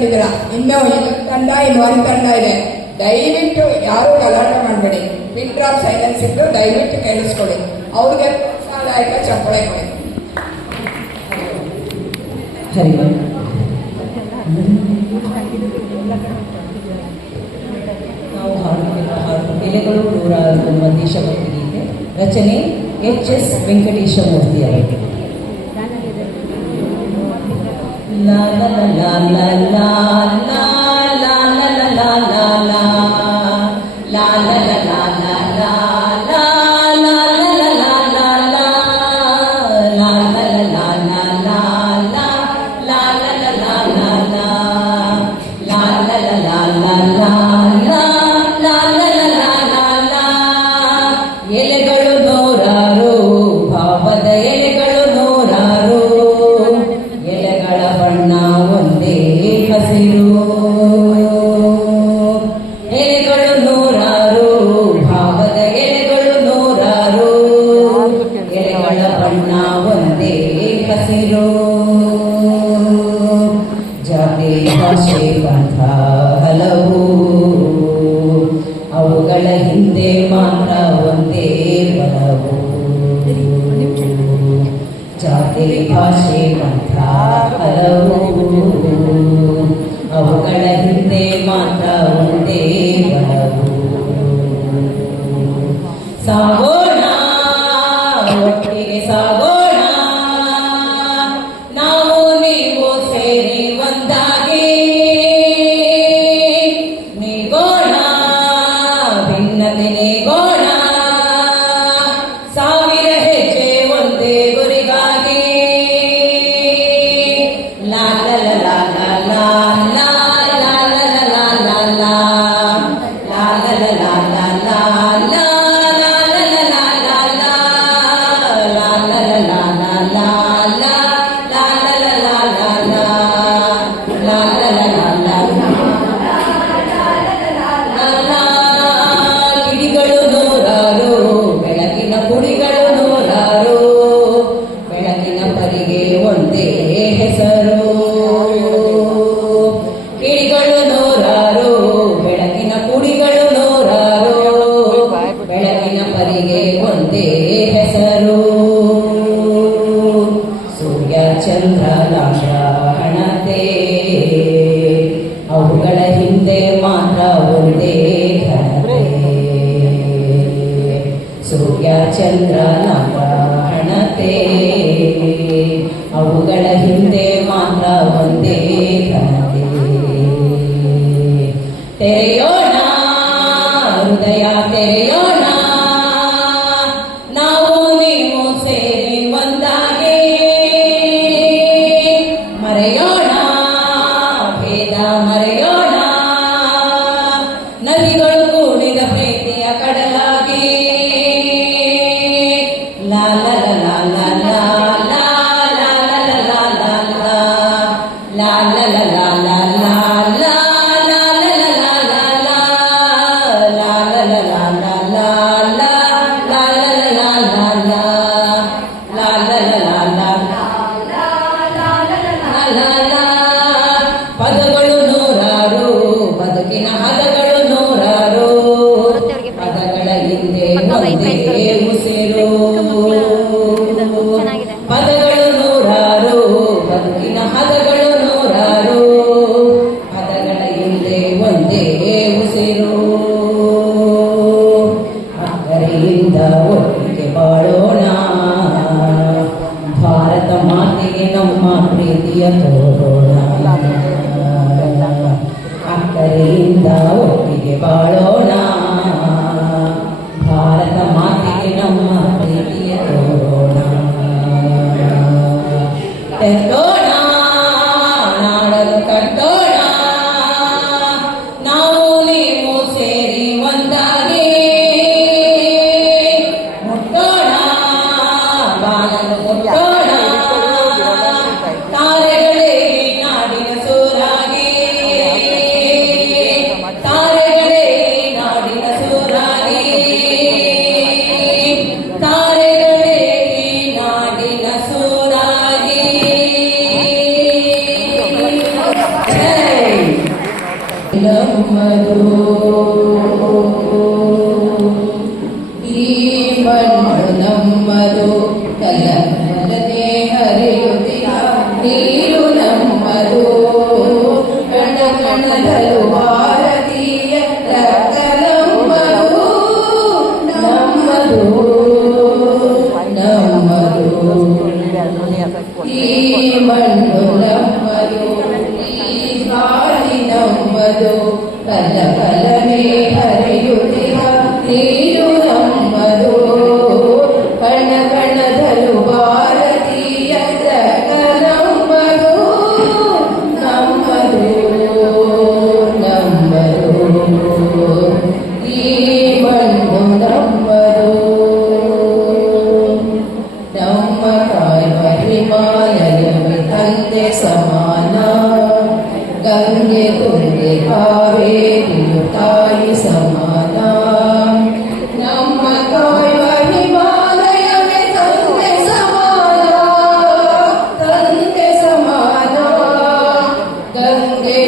ಸೇರ್ಕೊಂಡಿದ್ದೀರ. ಇನ್ನೂ ತಂಡ ಇನ್ನು ಒಂದು ತಂಡ ಇದೆ. ದಯವಿಟ್ಟು ಯಾರು ಗಲಾಟೆ ಮಾಡಬೇಡಿ. ಪಿನ್ ಡ್ರಾಪ್ ಸೈಲೆನ್ಸ್ ಇದ್ದು ದಯವಿಟ್ಟು ಕೇಳಿಸ್ಕೊಳ್ಳಿ. ಅವ್ರಿಗೆ ಪ್ರೋತ್ಸಾಹದಾಯಕ ಚಪ್ಪಳೆ ಕೊಡಿ. ನಾವು ಹಾಡುತ್ತಿರುವ ಹಾಡು ಎಲೆಗಳು ನೂರಾರು ಎಂಬ ದೇಶಭಕ್ತಿ ಗೀತೆ. ರಚನೆ HS ವೆಂಕಟೇಶ ಮೂರ್ತಿ ಅವರಿಗೆ. ಲಾ ಲಾ ಲಾ ಲಾ ಲಾ ಲಾ ಲಾ ಲಾ ಲಾ ಲಾ ಲಾ ಲಾ ಲಾ ಲಾ ಲಾ ಲಾ ಎಲೆಗಳು ನೂರಾರು, ಭಾವದ ಎಲೆಗಳು ನೂರಾರು, ಎಲೆಗಳ ಬಣ್ಣ ಒಂದೇ ಹಸಿರು. ಎಲೆಗಳು ನೂರಾರು, ಭಾವದ ಎಲೆಗಳು ನೂರಾರು, ಎಲೆಗಳ ಬಣ್ಣ ಒಂದೇ ಹಸಿರು. ಜಾತಿ ಭಾಷೆ ಪಂಥ ಹಲವು, ಅವುಗಳ ಹಿಂದೆ ಮಾತ್ರ ಒಂದೇ ಬಲವು. ಜಾತಿ ಭಾಷೆ ಪಂಥ ಹಲವು, ಅವುಗಳ ಹಿಂದೆ ಮಾತ್ರ ಒಂದೇ ಬಲವು. ಸಾಗೋಣ ಒಟ್ಟಿಗೆ ಸಾಗೋಣ, ನಾವು ನೀವು ಸೇರಿ ಒಂದಾಗಿ ನೀಗೋಣ, ಭಿನ್ನತೆ ನೀಗೋಣ, ಸಾವಿರ ಹೆಜ್ಜೆ ಒಂದೇ ಗುರಿಗಾಗಿ. ಲಾ ಲಾ ಲಾ ಲಾ ಲಾ ಲಾ ಲಾ ಲಾ ಲಾ ಲಾ ಲಾ ಲಾ ಲಾ ಲಾ ಲಾ ಕಿಡಿಗಳು ನೂರಾರು, ಬೆಳಕಿನ ಕುಡಿಗಳು ನೂರಾರು, ಬೆಳಕಿನ ಪರಿಗೆ ಒಂದೇ ಹೆಸರು. ಕಿಡಿಗಳು ನೂರಾರು, ಬೆಳಕಿನ ಕುಡಿಗಳು ನೂರಾರು, ಬೆಳಕಿನ ಪರಿಗೆ ಒಂದೇ ಹೆಸರು. ಸೂರ್ಯ ಚಂದ್ರ ಗ್ರಹಣತೆ, ಅವುಗಳ ಹಿಂದೆ ಮಾತ್ರ ಒಂದೇ ಘನತೆ. ಸೂರ್ಯ ಚಂದ್ರ ಗ್ರಹಣತೆ, ಅವುಗಳ ಹಿಂದೆ ಮಾತ್ರ ಒಂದೇ ಘನತೆ. ತೆರೆಯೋಣ ಹೃದಯ ತೆರೆಯೋಣ, ನಾವು ನೀವು ಸೇರಿ ಒಂದಾಗಿ ಮರೆಯೋಣ, ಭೇದ ಮರೆಯೋಣ, ನದಿಗಳು ಕೂಡಿದ ಪ್ರೀತಿಯ ಕಡಲಾಗಿ. ಲಾ ಲಾ ಲಾ ಲಾ ಲಾ ಲಾ ಲಾ ಲಾ ಲಾ ಲಾ ಲಾ ಲಾ ಲಾ ಲಾ ಲಾ ಲಾ ಪದಗಳು ನೂರಾರು, ಬದುಕಿನ ಹದಗಳು ನೂರಾರು, ಪದಗಳ ಹಿಂದೆ ಒಂದೇ ಉಸಿರು. ಪದಗಳು ನೂರಾರು, ಬದುಕಿನ ಹದಗಳು ನೂರಾರು, ಪದಗಳ ಹಿಂದೆ ಒಂದೇ ಉಸಿರು. ಅಕ್ಕರೆಯಿಂದ ಒಟ್ಟಿಗೆ ಬಾಳೋಣ, ಭಾರತ ಮಾತೆಗೆ ನಮ್ಮ ಪ್ರೀತಿಯ ತೋರೋಣ. ಅಕ್ಕರೆಯಿಂದ ಒಟ್ಟಿಗೆ ಬಾಳೋಣ, ಭಾರತ ಮಾತೆಗೆ ನಮ್ಮ ಪ್ರೀತಿಯ ತೋರೋಣ. ತೆತ್ತೋಣ ನಾಡನ್ನು ಕಟ್ಟೋಣ, ನಾವು ನೀವು ಸೇರಿ ಒಂದಾಗಿ ಮುಟ್ಟೋಣ, ಬಾಳನ್ನು ಮುಟ್ಟೋಣ, ತಾರೆಗಳೇ ನಾಡಿನ ಸೂರಾಗಿ, ತಾರೆಗಳೇ ನಾಡಿನ ಸೂರಾಗಿ, ತಾರೆಗಳೇ ನಾಡಿನ ಸೂರಾಗಿ. ಜೈ ನಮ್ಮದು ಈ ಮಣ್ಣು ನಮ್ಮದು ಕಲ್ಲನೆ ಹರಿಯುತ್ತಿಯ ನೀರು ನಮ್ಮದು ಕಣ ಕಣದಲು ಭಾರತೀಯ ರಕ್ತ ನಮ್ಮದು ನಮ್ಮದು ನಮ್ಮದು ಈ ಮಣ್ಣು ನಮ್ಮದು ಈ ಗಾಳಿ ನಮ್ಮದು ಕಲ ಕಲನೆ ಹರಿಯುತ್ತಿಹ ನೀರು ನಮ್ಮದು ಕಣ ಕಣದಲು ಭಾರತೀಯ ರಕ್ತ ನಮ್ಮದು ನಮ್ಮದು ನಮ್ಮದು ಈ ಮಣ್ಣು ನಮ್ಮದು ನಮ್ಮ ಕಾಯುವ ಹಿಮಾಲಯವೇ ತಂದೆ ಸಮಾನ ಗಂಗೆ ತುಂಗೆ ಕಾವೇರಿಯು ತಾಯಿ ಸಮಾನ ನಮ್ಮ ಕಾಯುವ ಹಿಮಾಲಯವೇ ತಂದೆ ಸಮಾನ ಗಂಗೆ